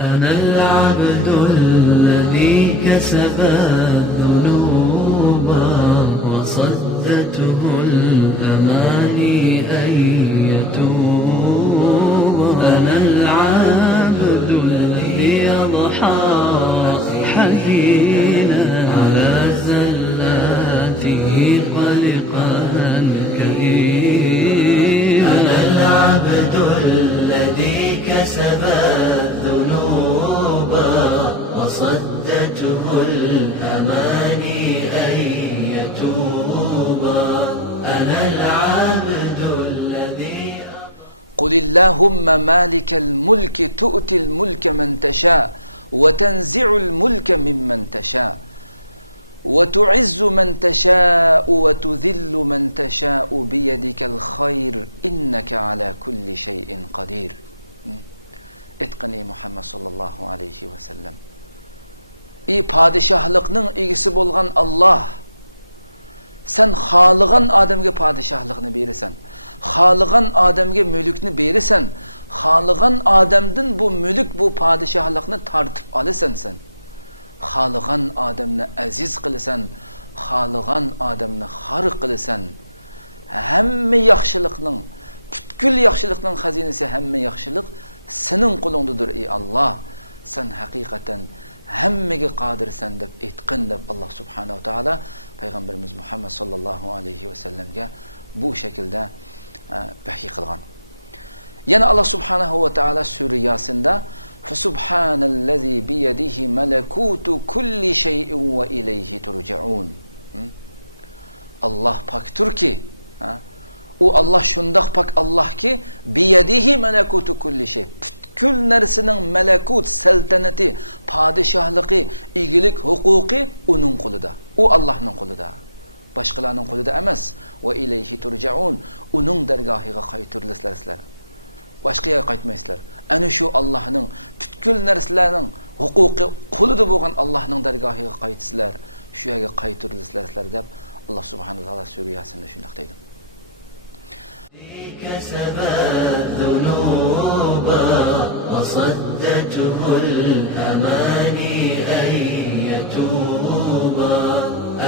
أنا العبد الذي كسب الذنوب وصدته الأماني أن يتوب. أنا العبد الذي أضحى حزينا على زلاته قلقا كئيبا. أنا العبد الذي كسب الذنوب وصدته الأماني أن يتوب. أنا العبد الذي قل اللهم مالك الملك تؤتي الملك من تشاء وتنزع الملك ممن تشاء وتعز من تشاء وتذل من تشاء بيدك الخير إنك على كل شيء قدير. Etqini Muhammed sallallahu aleyhi ve sellem. Padişahlıqның egisi bolğan Allah. Sen xalığan adamga padişahlıqni berisen, xalığan adamga mülkni berisen, xalığan adamdan bu mülk, bu padişahlıqni tartib alasan sen. Xalığan adamni aziz qilisan, xalığan adamni xar qilisan. Hamma yaxşılıqның, butkul yaxşılıqның xazinasi, hamma yaxşılıq senin qulundadır ey Allah. Sen hakikaten hammaga qodirsan deb etqin deb Allah subhanahu wa ta'ala Peygamberimiz Muhammed sallallahu aleyhi ve sellemge bu şekilde vahiy qilgan. Yana Allah subhanahu wa ta'ala Sure Yasin'da Fesubhanallazi biyadihi melekutu kulli şey'in ve ileyhi turca'un. Allah paktur ki, o Allah şundaq pak Allah ki biyadihi melekutu kulli şey. Kül nersinin melekut, seltaneti, padişahlığı, iyilik, hukuki onun qulida. O Allah'ın qulida. Başqalarının qulida emas. Ve ileyhi turca'un. Onun dergahıga qaytırılıslar. Başqaya qaytmayslar. Ana şu Allah'ın bütün nerslerinin hukuki qulida bo'lgan Allah'ın dergahıga qaytıslar. Şu yerga qaytırılıslar deb Allah subhanahu wa ta'ala Sure Yasin'de şundaq deydi. كسب الذنوب وصدته الأماني أن يتوب.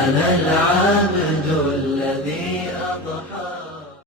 أنا العبد الذي أضحى